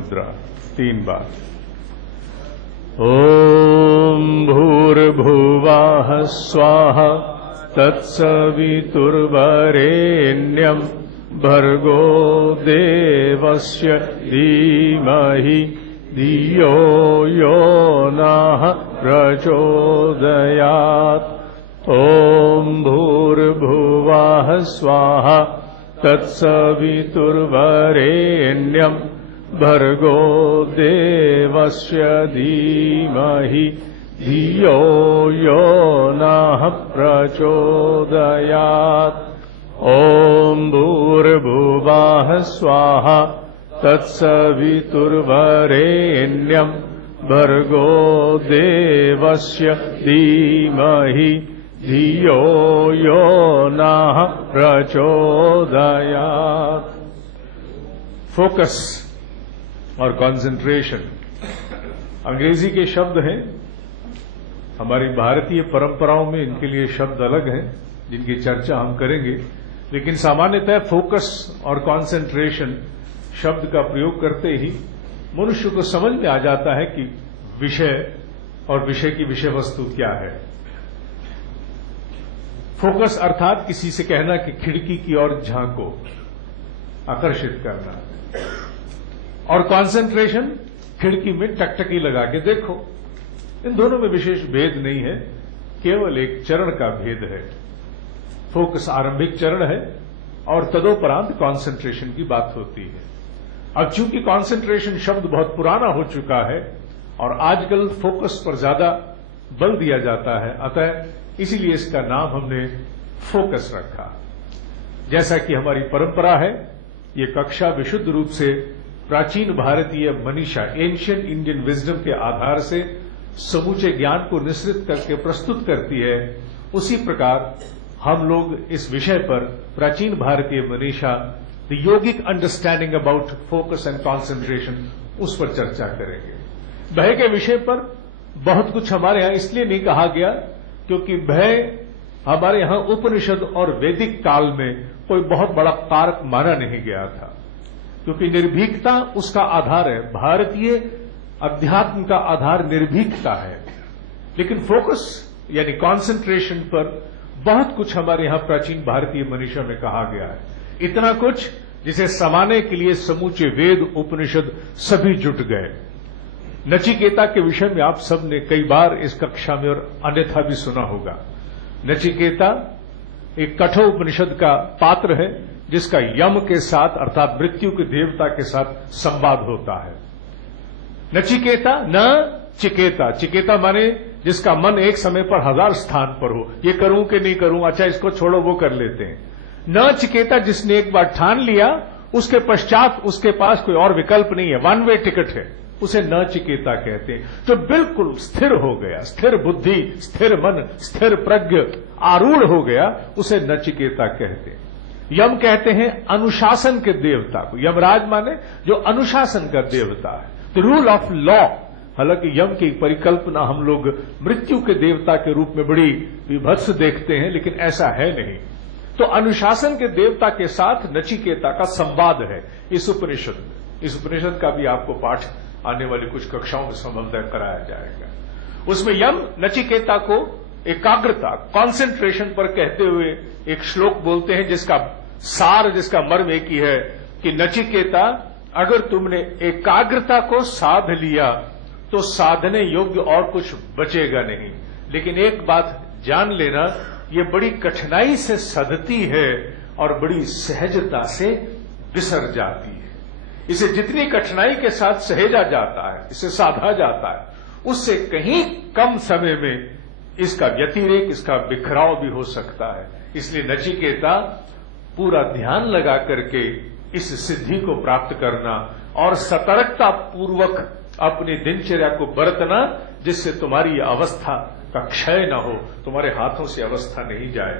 मुद्रा 3 बार। ओम भूर्भुवः स्वाहा तत्सवितुर्वरेण्यं भर्गो देवस्य धीमहि धियो यो नः प्रचोदयात्। ओम भूर्भुवः स्वाहा तत्सवितुर्वरेण्यं भर्गो देवस्य धीमहि धियो यो नः प्रचोदयात्। ओम भूर्भुवः स्वाहा तत्सवितुर्वरेण्यं भर्गो देवस्य धीमहि धियो यो नः प्रचोदयात्। फोकस और कंसंट्रेशन अंग्रेजी के शब्द हैं। हमारी भारतीय परंपराओं में इनके लिए शब्द अलग हैं जिनकी चर्चा हम करेंगे, लेकिन सामान्यतः फोकस और कंसंट्रेशन शब्द का प्रयोग करते ही मनुष्य को समझ में आ जाता है कि विषय और विषय की विषय वस्तु क्या है। फोकस अर्थात किसी से कहना कि खिड़की की ओर झांको, आकर्षित करना, और कंसंट्रेशन खिड़की में टकटकी लगा के देखो। इन दोनों में विशेष भेद नहीं है, केवल एक चरण का भेद है। फोकस आरंभिक चरण है और तदोपरांत कंसंट्रेशन की बात होती है। अब चूंकि कंसंट्रेशन शब्द बहुत पुराना हो चुका है और आजकल फोकस पर ज्यादा बल दिया जाता है, अतः इसीलिए इसका नाम हमने फोकस रखा। जैसा कि हमारी परंपरा है, ये कक्षा विशुद्ध रूप से प्राचीन भारतीय मनीषा एंशिएंट इंडियन विजडम के आधार से समूचे ज्ञान को निश्रित करके प्रस्तुत करती है। उसी प्रकार हम लोग इस विषय पर प्राचीन भारतीय Manisha the yogic understanding about focus and concentration उस पर चर्चा करेंगे। भय के विषय पर बहुत कुछ हमारे यहां इसलिए नहीं कहा गया क्योंकि भय हमारे यहां उपनिषद और वैदिक काल में कोई बहुत बड़ा कारक माना नहीं गया था, क्योंकि निर्भीकता उसका आधार है। भारतीय अध्यात्म का आधार निर्भीकता है, लेकिन फोकस यानी कंसंट्रेशन पर बहुत कुछ हमारे यहां प्राचीन भारतीय मनीषा में कहा गया है। इतना कुछ जिसे समाने के लिए समूचे वेद उपनिषद सभी जुट गए। नचिकेता के विषय में आप सबने कई बार इस कक्षा में और अन्यथा भी सुना होगा। नचिकेता एक कठोर उपनिषद का पात्र है जिसका यम के साथ अर्थात मृत्यु के देवता के साथ संवाद होता है। नचिकेता न चिकेता, चिकेता माने जिसका मन एक समय पर 1000 स्थान पर हो, ये करूं कि नहीं करूं, अच्छा इसको छोड़ो, वो कर लेते हैं। न चिकेता जिसने एक बार ठान लिया उसके पश्चात उसके पास कोई और विकल्प नहीं है, 1 वे टिकट है, उसे न चिकेता कहते हैं। तो बिल्कुल स्थिर हो गया, स्थिर बुद्धि, स्थिर मन, स्थिर प्रज्ञ आरूढ़ हो गया, उसे नचिकेता कहते हैं। यम कहते हैं अनुशासन के देवता को। यमराज माने जो अनुशासन का देवता है, द रूल ऑफ लॉ। हालांकि यम की परिकल्पना हम लोग मृत्यु के देवता के रूप में बड़ी विभत्स देखते हैं, लेकिन ऐसा है नहीं। तो अनुशासन के देवता के साथ नचिकेता का संवाद है इस उपनिषद में। इस उपनिषद का भी आपको पाठ आने वाली कुछ कक्षाओं में संबंधित कराया जाएगा। उसमें यम नचिकेता को एकाग्रता कॉन्सेंट्रेशन पर कहते हुए एक श्लोक बोलते हैं जिसका सार, जिसका मर्म एक ही है कि नचिकेता, अगर तुमने एकाग्रता को साध लिया तो साधने योग्य और कुछ बचेगा नहीं। लेकिन एक बात जान लेना, ये बड़ी कठिनाई से सधती है और बड़ी सहजता से बिसर जाती है। इसे जितनी कठिनाई के साथ सहेजा जाता है, इसे साधा जाता है, उससे कहीं कम समय में इसका व्यतिरेक, इसका बिखराव भी हो सकता है। इसलिए नचिकेता पूरा ध्यान लगा करके इस सिद्धि को प्राप्त करना और सतर्कता पूर्वक अपनी दिनचर्या को बरतना, जिससे तुम्हारी अवस्था का क्षय न हो, तुम्हारे हाथों से अवस्था नहीं जाए।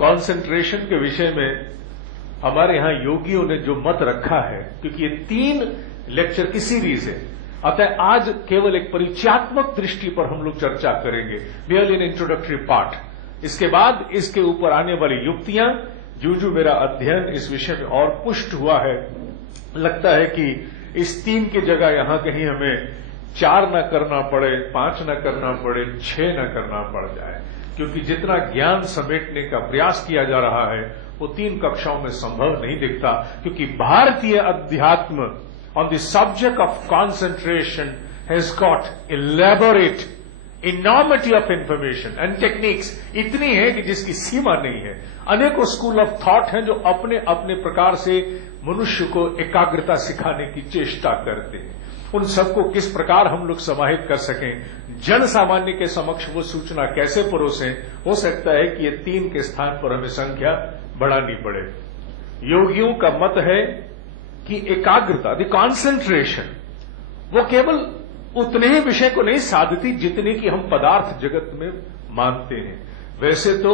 कंसंट्रेशन के विषय में हमारे यहां योगियों ने जो मत रखा है, क्योंकि ये 3 लेक्चर की सीरीज है, अतः आज केवल एक परिचयात्मक दृष्टि पर हम लोग चर्चा करेंगे, रियल इन इंट्रोडक्टरी पार्ट। इसके बाद इसके ऊपर आने वाली युक्तियां, जो मेरा अध्ययन इस विषय में और पुष्ट हुआ है, लगता है कि इस 3 की जगह यहां कहीं हमें 4 न करना पड़े, 5 न करना पड़े, 6 न करना पड़ जाए, क्योंकि जितना ज्ञान समेटने का प्रयास किया जा रहा है वो 3 कक्षाओं में संभव नहीं दिखता, क्योंकि भारतीय अध्यात्म on the subject of concentration has got elaborate enormity of information and techniques इतनी है कि जिसकी सीमा नहीं है। अनेकों स्कूल ऑफ थॉट हैं जो अपने अपने प्रकार से मनुष्य को एकाग्रता सिखाने की चेष्टा करते हैं। उन सबको किस प्रकार हम लोग समाहित कर सकें, जन सामान्य के समक्ष वो सूचना कैसे परोसें, हो सकता है कि ये 3 के स्थान पर हमें संख्या बढ़ानी पड़े। योगियों का मत है कि एकाग्रता, द कॉन्सेंट्रेशन, वो केवल उतने ही विषय को नहीं साधती जितने की हम पदार्थ जगत में मानते हैं। वैसे तो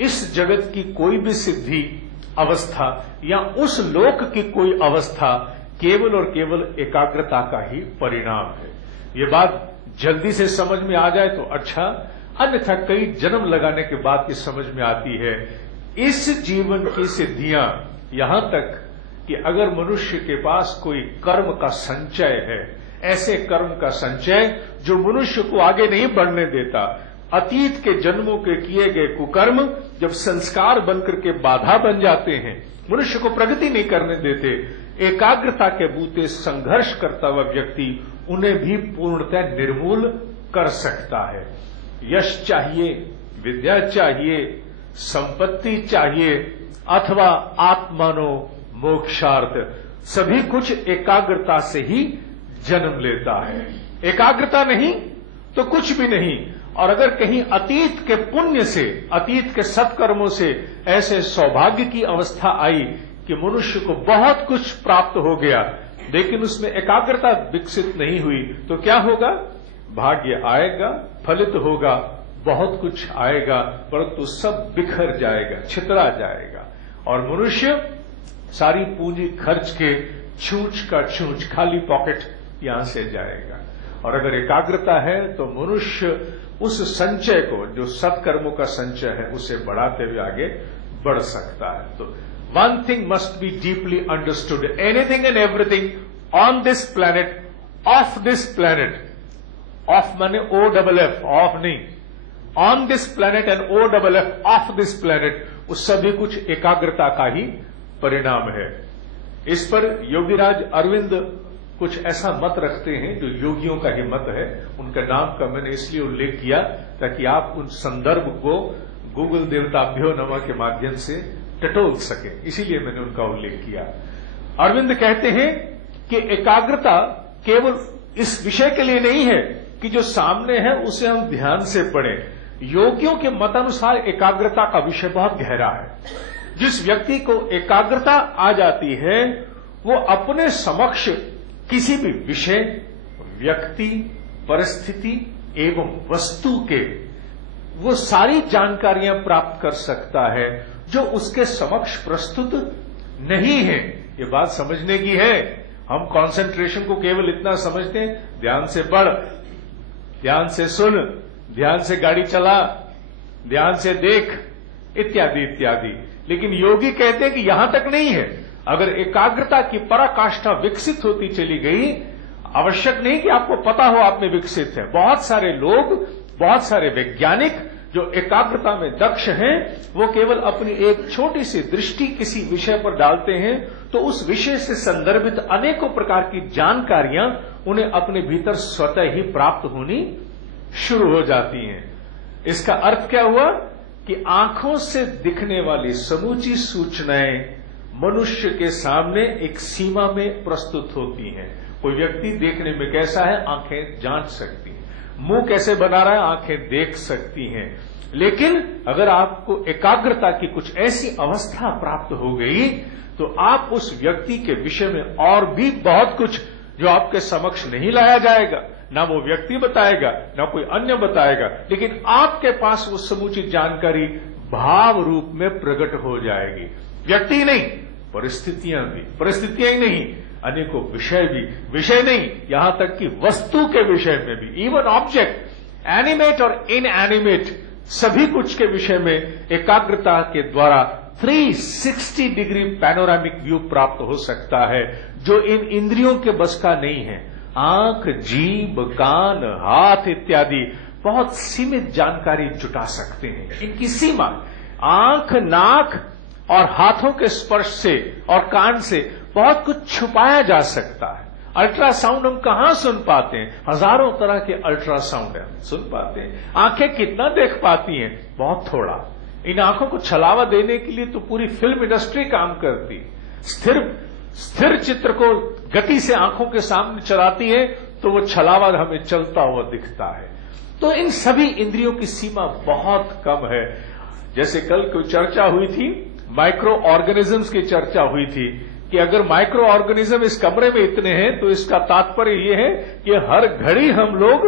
इस जगत की कोई भी सिद्धि अवस्था या उस लोक की कोई अवस्था केवल और केवल एकाग्रता का ही परिणाम है। ये बात जल्दी से समझ में आ जाए तो अच्छा, अन्यथा कई जन्म लगाने के बाद की समझ में आती है। इस जीवन की सिद्धियां यहां तक कि अगर मनुष्य के पास कोई कर्म का संचय है, ऐसे कर्म का संचय जो मनुष्य को आगे नहीं बढ़ने देता, अतीत के जन्मों के किए गए कुकर्म जब संस्कार बनकर के बाधा बन जाते हैं, मनुष्य को प्रगति नहीं करने देते, एकाग्रता के बूते संघर्ष करता हुआ व्यक्ति उन्हें भी पूर्णतः निर्मूल कर सकता है। यश चाहिए, विद्या चाहिए, संपत्ति चाहिए अथवा आत्मानो मोक्षार्थ, सभी कुछ एकाग्रता से ही जन्म लेता है। एकाग्रता नहीं तो कुछ भी नहीं। और अगर कहीं अतीत के पुण्य से, अतीत के सत्कर्मों से ऐसे सौभाग्य की अवस्था आई कि मनुष्य को बहुत कुछ प्राप्त हो गया, लेकिन उसमें एकाग्रता विकसित नहीं हुई, तो क्या होगा? भाग्य आएगा, फलित होगा, बहुत कुछ आएगा, परंतु सब बिखर जाएगा, छितरा जाएगा और मनुष्य सारी पूंजी खर्च के छूछ का छूछ, खाली पॉकेट यहां से जाएगा। और अगर एकाग्रता है तो मनुष्य उस संचय को, जो सत्कर्मों का संचय है, उसे बढ़ाते हुए आगे बढ़ सकता है। तो one thing must be deeply understood, anything and everything on this planet, of this planet, of माने OFF, ऑफ नहीं, on this planet and OFF, of this planet, उस सभी कुछ एकाग्रता का ही परिणाम है। इस पर योगीराज अरविंद कुछ ऐसा मत रखते हैं जो योगियों का ही मत है। उनका नाम का मैंने इसलिए उल्लेख किया ताकि आप उन संदर्भ को गूगल देवताभ्यो नमः के माध्यम से टटोल सके, इसीलिए मैंने उनका उल्लेख किया। अरविंद कहते हैं कि एकाग्रता केवल इस विषय के लिए नहीं है कि जो सामने है उसे हम ध्यान से पढ़ें। योगियों के मतानुसार एकाग्रता का विषय बहुत गहरा है। जिस व्यक्ति को एकाग्रता आ जाती है वो अपने समक्ष किसी भी विषय, व्यक्ति, परिस्थिति एवं वस्तु के वो सारी जानकारियां प्राप्त कर सकता है जो उसके समक्ष प्रस्तुत नहीं है। ये बात समझने की है। हम कंसंट्रेशन को केवल इतना समझते हैं, ध्यान से पढ़, ध्यान से सुन, ध्यान से गाड़ी चला, ध्यान से देख, इत्यादि इत्यादि। लेकिन योगी कहते हैं कि यहां तक नहीं है। अगर एकाग्रता की पराकाष्ठा विकसित होती चली गई, आवश्यक नहीं कि आपको पता हो आप में विकसित है। बहुत सारे लोग, बहुत सारे वैज्ञानिक जो एकाग्रता में दक्ष हैं, वो केवल अपनी एक छोटी सी दृष्टि किसी विषय पर डालते हैं तो उस विषय से संदर्भित अनेकों प्रकार की जानकारियां उन्हें अपने भीतर स्वतः ही प्राप्त होनी शुरू हो जाती हैं। इसका अर्थ क्या हुआ कि आंखों से दिखने वाली समूची सूचनाएं मनुष्य के सामने एक सीमा में प्रस्तुत होती हैं। कोई व्यक्ति देखने में कैसा है, आंखें जांच सकती हैं। मुंह कैसे बना रहा है, आंखें देख सकती हैं। लेकिन अगर आपको एकाग्रता की कुछ ऐसी अवस्था प्राप्त हो गई तो आप उस व्यक्ति के विषय में और भी बहुत कुछ जो आपके समक्ष नहीं लाया जाएगा, ना वो व्यक्ति बताएगा, ना कोई अन्य बताएगा, लेकिन आपके पास वो समूची जानकारी भाव रूप में प्रकट हो जाएगी। व्यक्ति ही नहीं, परिस्थितियां भी, परिस्थितियां ही नहीं, अनेकों विषय भी, विषय नहीं, यहां तक कि वस्तु के विषय में भी, इवन ऑब्जेक्ट, एनिमेट और इनएनिमेट, सभी कुछ के विषय में एकाग्रता के द्वारा 360 डिग्री पैनोरामिक व्यू प्राप्त हो सकता है, जो इन इंद्रियों के बस का नहीं है। आंख, जीभ, कान, हाथ इत्यादि बहुत सीमित जानकारी जुटा सकते हैं। इनकी सीमा आंख, नाक और हाथों के स्पर्श से और कान से बहुत कुछ छुपाया जा सकता है। अल्ट्रासाउंड हम कहां सुन पाते हैं? हजारों तरह के अल्ट्रासाउंड है, सुन पाते हैं। आंखें कितना देख पाती हैं? बहुत थोड़ा। इन आंखों को छलावा देने के लिए तो पूरी फिल्म इंडस्ट्री काम करती है। स्थिर चित्र को गति से आंखों के सामने चलाती है तो वो छलावा हमें चलता हुआ दिखता है। तो इन सभी इंद्रियों की सीमा बहुत कम है। जैसे कल कोई चर्चा हुई थी, माइक्रो ऑर्गेनिजम्स की चर्चा हुई थी कि अगर माइक्रो ऑर्गेनिज्म इस कमरे में इतने हैं तो इसका तात्पर्य यह है कि हर घड़ी हम लोग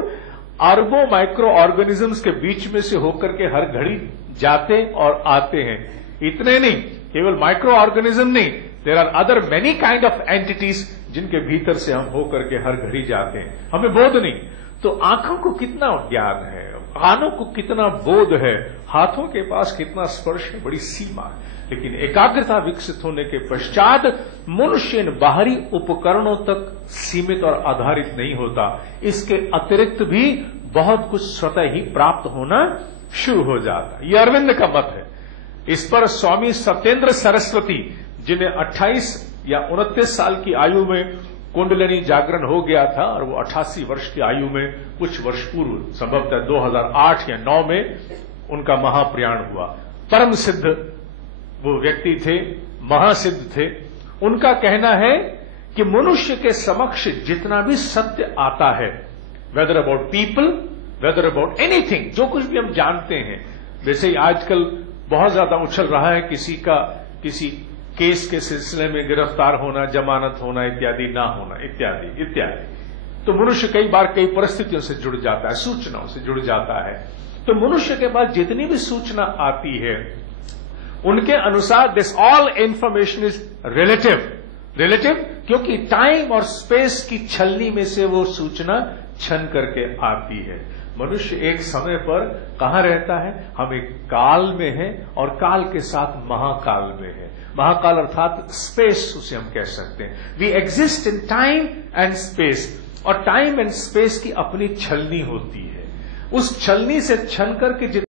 अरबों माइक्रो ऑर्गेनिजम्स के बीच में से होकर के हर घड़ी जाते और आते हैं। इतने नहीं, केवल माइक्रो ऑर्गेनिज्म नहीं, there are other many kind of entities जिनके भीतर से हम होकर के हर घड़ी जाते हैं। हमें बोध नहीं। तो आंखों को कितना ज्ञान है, कानों को कितना बोध है, हाथों के पास कितना स्पर्श है, बड़ी सीमा है। लेकिन एकाग्रता विकसित होने के पश्चात मनुष्य इन बाहरी उपकरणों तक सीमित और आधारित नहीं होता। इसके अतिरिक्त भी बहुत कुछ स्वतः ही प्राप्त होना शुरू हो जाता है। यह अरविंद का मत है। इस पर स्वामी सत्येंद्र सरस्वती, जिन्हें 28 या 29 साल की आयु में कुंडलिनी जागरण हो गया था और वो 88 वर्ष की आयु में कुछ वर्ष पूर्व, संभवतः 2008 या 9 में उनका महाप्रयाण हुआ। परम सिद्ध वो व्यक्ति थे, महासिद्ध थे। उनका कहना है कि मनुष्य के समक्ष जितना भी सत्य आता है, whether about people, whether about anything, जो कुछ भी हम जानते हैं, वैसे ही आजकल बहुत ज्यादा उछल रहा है किसी केस के सिलसिले में गिरफ्तार होना, जमानत होना इत्यादि ना होना इत्यादि इत्यादि। तो मनुष्य कई बार कई परिस्थितियों से जुड़ जाता है, सूचनाओं से जुड़ जाता है। तो मनुष्य के पास जितनी भी सूचना आती है उनके अनुसार this all information is relative, क्योंकि टाइम और स्पेस की छलनी में से वो सूचना छन करके आती है। मनुष्य एक समय पर कहां रहता है? हम एक काल में हैं और काल के साथ महाकाल में है। महाकाल अर्थात स्पेस, उसे हम कह सकते हैं। We exist in time and space, और टाइम एंड स्पेस की अपनी छलनी होती है। उस छलनी से छन करके